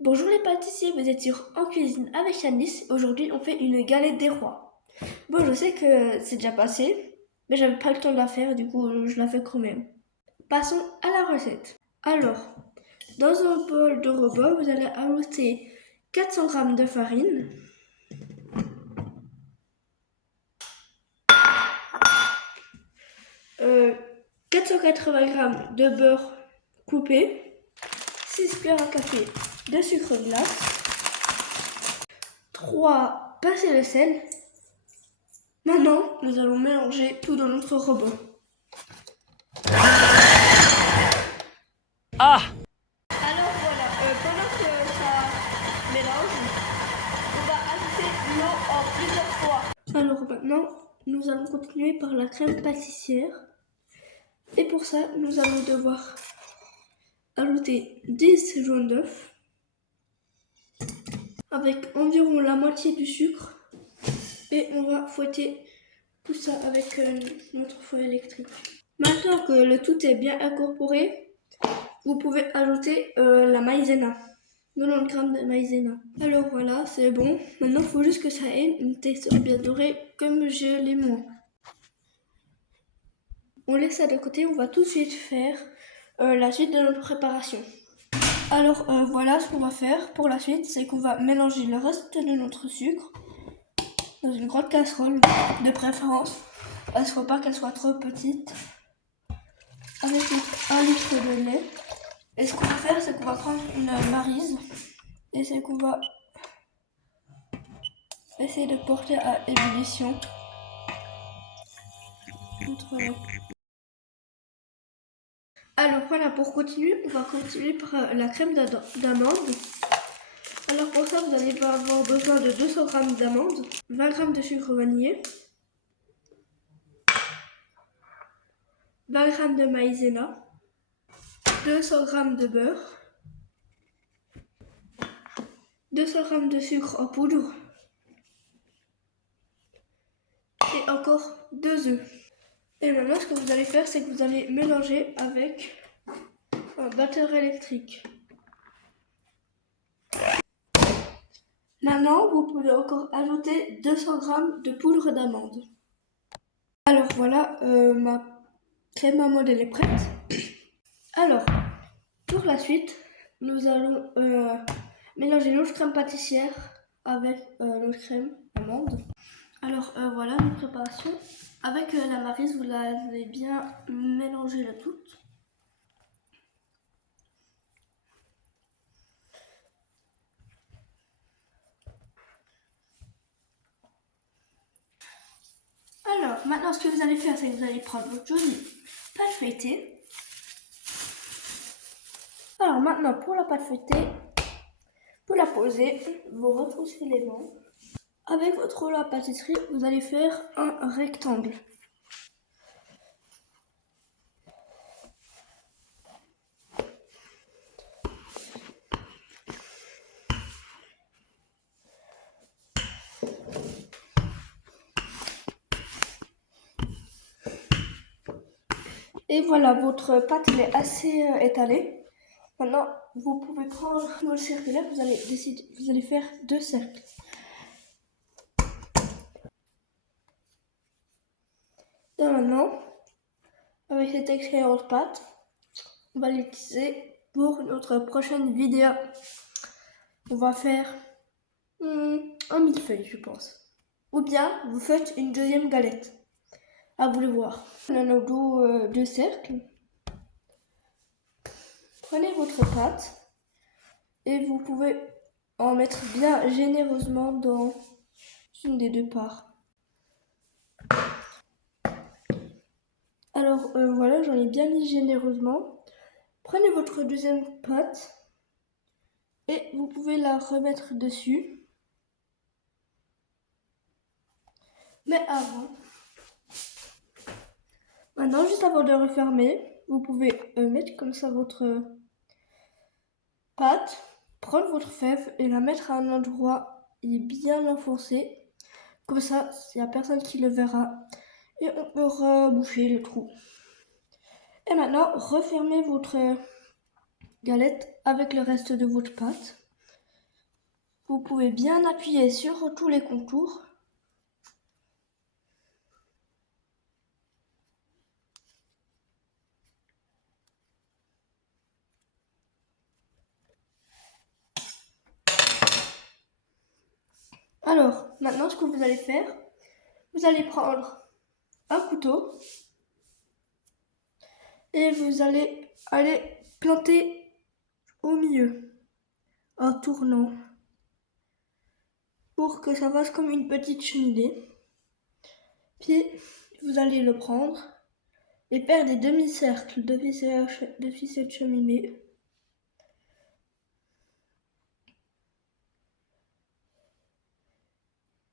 Bonjour les pâtissiers, vous êtes sur En Cuisine avec Shanice. Aujourd'hui, on fait une galette des rois. Bon, je sais que c'est déjà passé, mais j'avais pas le temps de la faire, du coup, je la fais quand même. Passons à la recette. Alors, dans un bol de robot, vous allez ajouter 400 g de farine, 480 g de beurre coupé, 6 cuillères à café de sucre glace, 3 pincées de sel. Maintenant, nous allons mélanger tout dans notre robot. Alors voilà, pendant que ça mélange, on va ajouter l'eau en plusieurs fois. Alors maintenant, nous allons continuer par la crème pâtissière. Et pour ça, nous allons devoir ajouter 10 jaunes d'œufs avec environ la moitié du sucre. Et on va fouetter tout ça avec notre fouet électrique. Maintenant que le tout est bien incorporé, vous pouvez ajouter la maïzena. 90 g de maïzena. Alors voilà, c'est bon. Maintenant, il faut juste que ça ait une texture bien dorée comme je l'ai moi. On laisse ça de côté, on va tout de suite faire la suite de notre préparation. Alors voilà ce qu'on va faire pour la suite, c'est qu'on va mélanger le reste de notre sucre dans une grande casserole de préférence. Il ne faut pas qu'elle soit trop petite. Avec 1 litre de lait. Et ce qu'on va faire, c'est qu'on va prendre une maryse et c'est qu'on va essayer de porter à ébullition notre lait. Alors voilà, pour continuer, on va continuer par la crème d'amande. Alors pour ça, vous allez avoir besoin de 200 g d'amandes, 20 g de sucre vanillé, 20 g de maïzena, 200 g de beurre, 200 g de sucre en poudre et encore 2 œufs. Et maintenant, ce que vous allez faire, c'est que vous allez mélanger avec un batteur électrique. Maintenant, vous pouvez encore ajouter 200 g de poudre d'amande. Alors voilà, ma crème amande elle est prête. Alors, pour la suite, nous allons mélanger notre crème pâtissière avec notre crème amande. Alors voilà notre préparation. Avec la maryse, vous l'avez bien mélangé la toute. Alors, maintenant, ce que vous allez faire, c'est que vous allez prendre votre jolie pâte feuilletée. Alors, maintenant, pour la pâte feuilletée, vous la posez, vous retroussez les manches. Avec votre rouleau à pâtisserie, vous allez faire un rectangle. Et voilà, votre pâte elle est assez étalée. Maintenant, vous pouvez prendre le circulaire, vous allez faire 2 cercles. Et maintenant, avec cette excellente pâte, on va l'utiliser pour notre prochaine vidéo. On va faire un millefeuille, je pense. Ou bien, vous faites une deuxième galette. À vous de voir. On a nos deux cercles. Prenez votre pâte et vous pouvez en mettre bien généreusement dans une des deux parts. Alors voilà, j'en ai bien mis généreusement. Prenez votre deuxième pâte et vous pouvez la remettre dessus. Mais maintenant, juste avant de refermer, vous pouvez mettre comme ça votre pâte, prendre votre fève et la mettre à un endroit bien enfoncé. Comme ça, il n'y a personne qui le verra. Et on peut reboucher le trou. Et maintenant, refermez votre galette avec le reste de votre pâte. Vous pouvez bien appuyer sur tous les contours. Alors, maintenant, ce que vous allez faire, vous allez prendre un couteau et vous allez aller planter au milieu en tournant pour que ça fasse comme une petite cheminée. Puis, vous allez le prendre et faire des demi-cercles depuis cette cheminée.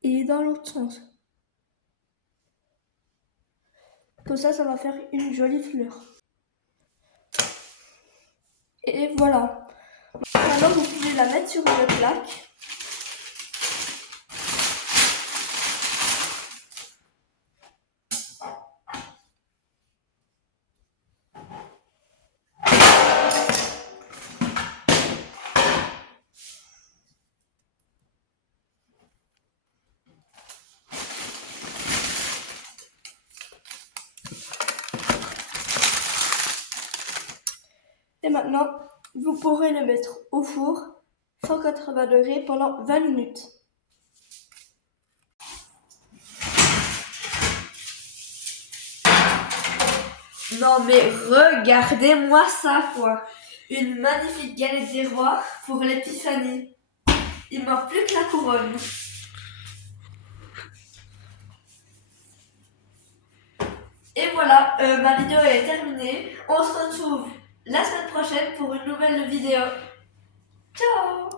Et dans l'autre sens. Comme ça va faire une jolie fleur. Et voilà. Maintenant, vous pouvez la mettre sur une plaque. Et maintenant, vous pourrez le mettre au four, 180 degrés pendant 20 minutes. Non mais regardez-moi ça quoi. Une magnifique galette des rois pour l'épiphanie. Il manque plus que la couronne. Et voilà, ma vidéo est terminée. On se retrouve la semaine prochaine pour une nouvelle vidéo. Ciao!